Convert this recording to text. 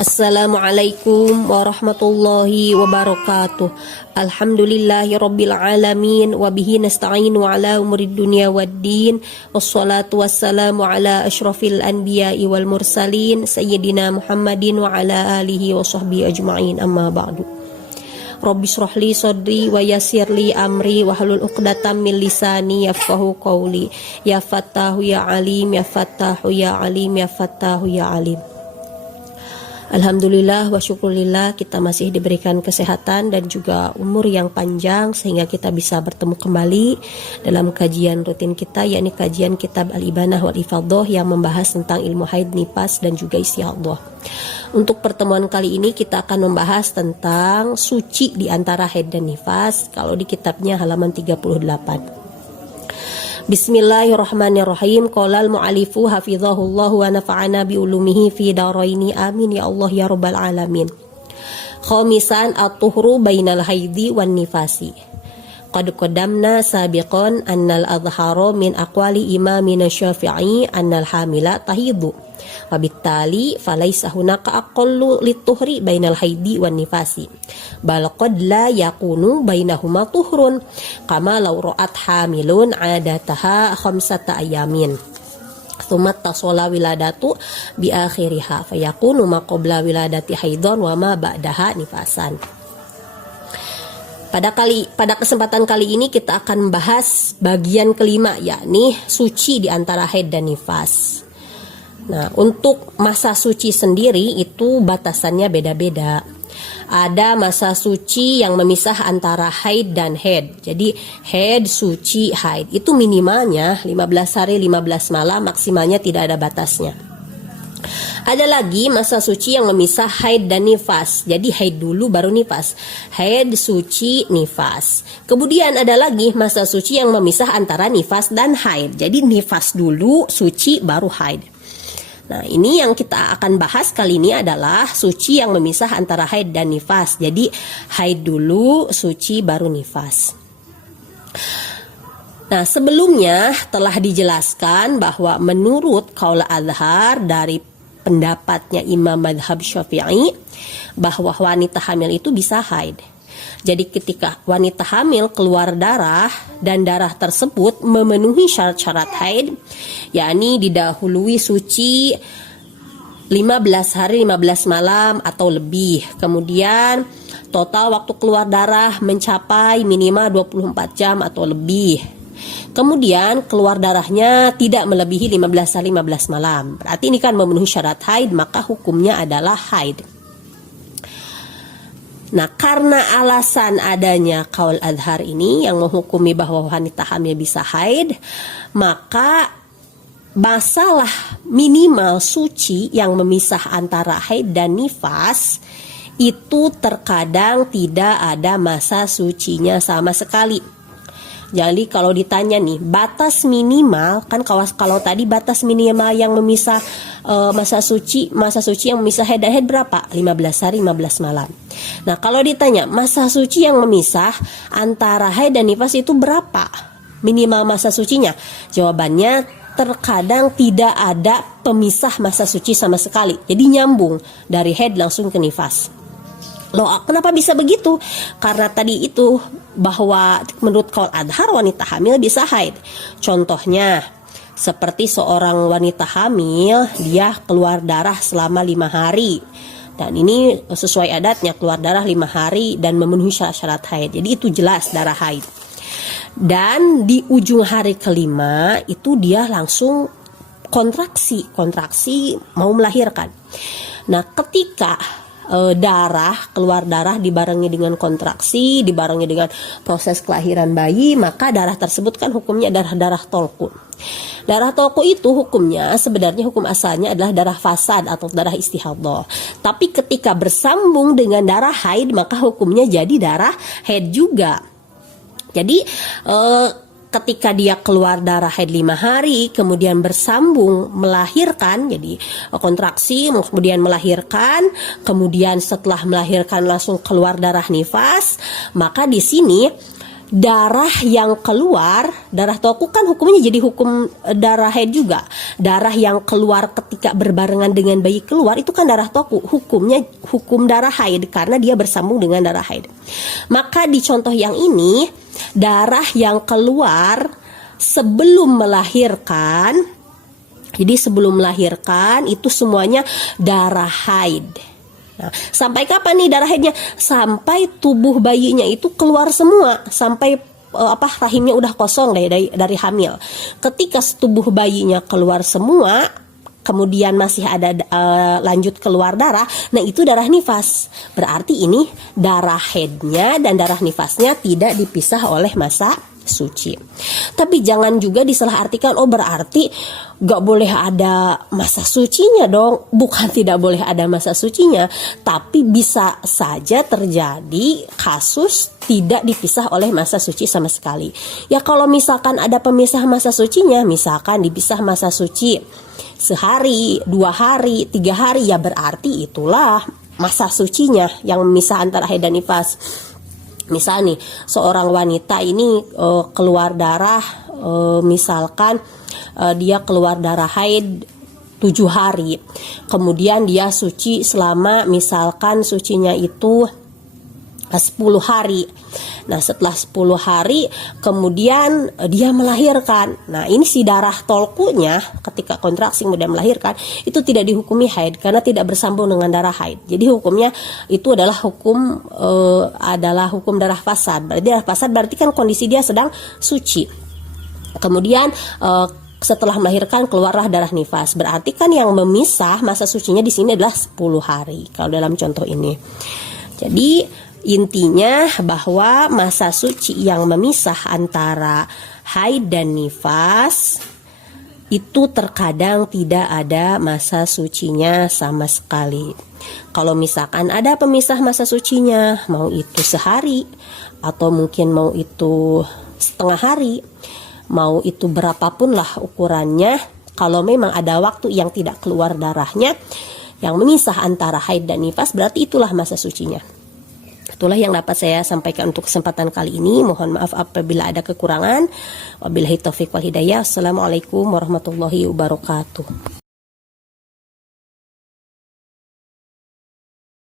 Assalamualaikum warahmatullahi wabarakatuh. Alhamdulillahi rabbil alamin. Wabihi nasta'inu ala umurid dunia waddin. Wassalatu wassalamu ala ashrafil anbiya'i wal mursalin Sayyidina Muhammadin wa ala alihi wa sahbihi ajma'in, amma ba'du. Rabbi shrahli sadri wa yassirli amri wa hlul 'uqdatam min lisani yafqahu qawli. Ya Fattahu ya Alim, ya Fattahu ya Alim, ya Fattahu ya Alim. Alhamdulillah wa syukurillah, kita masih diberikan kesehatan dan juga umur yang panjang sehingga kita bisa bertemu kembali dalam kajian rutin kita, yakni kajian kitab Al-Ibanah wal Ifadhah yang membahas tentang ilmu haid, nifas dan juga istihadah. Untuk pertemuan kali ini kita akan membahas tentang suci di antara haid dan nifas kalau di kitabnya halaman 38. Bismillahirrahmanirrahim. Qolal mu'alifu hafizahullahu wa nafa'ana biulumihi fi daraini, amin ya Allah ya rabbal alamin. Khamisan at-tuhru bainal haidi wan nifasi. Qad qaddamna sabiqan annal adhharu min aqwali imamina Syafi'i annal hamila tahidu. Wabittali falaisa hunaka aqallu lituhri bainal haidi wan nifasi. Bal qad la yakunu bainahuma tuhrun kama law ra'at hamilun adataha khamsata ayamin. Tsumma tasala wiladatu bi akhiriha fayakunu ma qabla wiladati haidon wa ma ba'daha nifasan. Pada kesempatan kali ini kita akan membahas bagian kelima, yakni suci di antara haid dan nifas. Nah, untuk masa suci sendiri itu batasannya beda-beda. Ada masa suci yang memisah antara haid dan haid. Jadi haid, suci, haid itu minimalnya 15 hari 15 malam, maksimalnya tidak ada batasnya. Ada lagi masa suci yang memisah haid dan nifas. Jadi haid dulu baru nifas. Haid, suci, nifas. Kemudian ada lagi masa suci yang memisah antara nifas dan haid. Jadi nifas dulu, suci, baru haid. Nah, ini yang kita akan bahas kali ini adalah suci yang memisah antara haid dan nifas. Jadi haid dulu, suci, baru nifas. Nah, sebelumnya telah dijelaskan bahwa menurut qaul azhar dari pendapatnya Imam Madhab Syafi'i bahwa wanita hamil itu bisa haid. Jadi ketika wanita hamil keluar darah dan darah tersebut memenuhi syarat-syarat haid, yakni didahului suci 15 hari 15 malam atau lebih. Kemudian total waktu keluar darah mencapai minimal 24 jam atau lebih. Kemudian keluar darahnya tidak melebihi 15 hari 15 malam. Berarti ini kan memenuhi syarat haid, maka hukumnya adalah haid. Nah, karena alasan adanya qaul azhar ini yang menghukumi bahwa wanita hamil bisa haid, maka masalah minimal suci yang memisah antara haid dan nifas itu terkadang tidak ada masa sucinya sama sekali. Jadi kalau ditanya nih, batas minimal kan kalau tadi batas minimal yang memisah masa suci yang memisah haid dan haid berapa? 15 hari 15 malam. Nah, kalau ditanya masa suci yang memisah antara haid dan nifas itu berapa? Minimal masa sucinya? Jawabannya terkadang tidak ada pemisah masa suci sama sekali. Jadi nyambung dari haid langsung ke nifas. Loh, kenapa bisa begitu? Karena tadi itu bahwa menurut qaul azhar wanita hamil bisa haid. Contohnya seperti seorang wanita hamil, dia keluar darah selama 5 hari. Dan ini sesuai adatnya, keluar darah 5 hari dan memenuhi syarat haid. Jadi itu jelas darah haid. Dan di ujung hari kelima itu dia langsung kontraksi mau melahirkan. Nah, ketika keluar darah dibarengi dengan kontraksi, dibarengi dengan proses kelahiran bayi, maka darah tersebut kan hukumnya darah tolku. Darah tolku itu hukumnya sebenarnya hukum asalnya adalah darah fasad atau darah istihadah. Tapi ketika bersambung dengan darah haid maka hukumnya jadi darah haid juga. Jadi ketika dia keluar darah haid 5 hari, kemudian bersambung melahirkan, jadi kontraksi, kemudian melahirkan, kemudian setelah melahirkan langsung keluar darah nifas, maka di sini darah yang keluar, darah toku kan hukumnya jadi hukum darah haid juga. Darah yang keluar ketika berbarengan dengan bayi keluar itu kan darah toku, hukumnya hukum darah haid karena dia bersambung dengan darah haid. Maka di contoh yang ini, darah yang keluar sebelum melahirkan, jadi sebelum melahirkan itu semuanya darah haid. Nah, sampai kapan nih darah haidnya? Sampai tubuh bayinya itu keluar semua, sampai rahimnya udah kosong dari hamil. Ketika tubuh bayinya keluar semua, kemudian masih ada lanjut keluar darah, nah itu darah nifas. Berarti ini darah haidnya dan darah nifasnya tidak dipisah oleh masa suci. Tapi jangan juga disalahartikan, oh berarti gak boleh ada masa sucinya dong. Bukan tidak boleh ada masa sucinya, tapi bisa saja terjadi kasus tidak dipisah oleh masa suci sama sekali. Ya kalau misalkan ada pemisah masa sucinya, misalkan dipisah masa suci sehari, 2 hari, 3 hari, ya berarti itulah masa sucinya yang memisah antara haid dan nifas. Misal nih, seorang wanita ini keluar darah, misalkan dia keluar darah haid 7 hari. Kemudian dia suci selama misalkan sucinya itu 10 hari. Nah setelah 10 hari kemudian dia melahirkan. Nah ini si darah tolkunya ketika kontraksi kemudian melahirkan itu tidak dihukumi haid karena tidak bersambung dengan darah haid. Jadi hukumnya itu adalah hukum darah fasad. Berarti darah fasad berarti kan kondisi dia sedang suci. Kemudian setelah melahirkan keluarlah darah nifas. Berarti kan yang memisah masa sucinya di sini adalah 10 hari kalau dalam contoh ini. Jadi intinya bahwa masa suci yang memisah antara haid dan nifas itu terkadang tidak ada masa sucinya sama sekali. Kalau misalkan ada pemisah masa sucinya, mau itu sehari atau mungkin mau itu setengah hari, mau itu berapapun lah ukurannya, kalau memang ada waktu yang tidak keluar darahnya yang memisah antara haid dan nifas, berarti itulah masa sucinya. Itulah yang dapat saya sampaikan untuk kesempatan kali ini. Mohon maaf apabila ada kekurangan. Wabillahi taufiq wal hidayah. Assalamualaikum warahmatullahi wabarakatuh.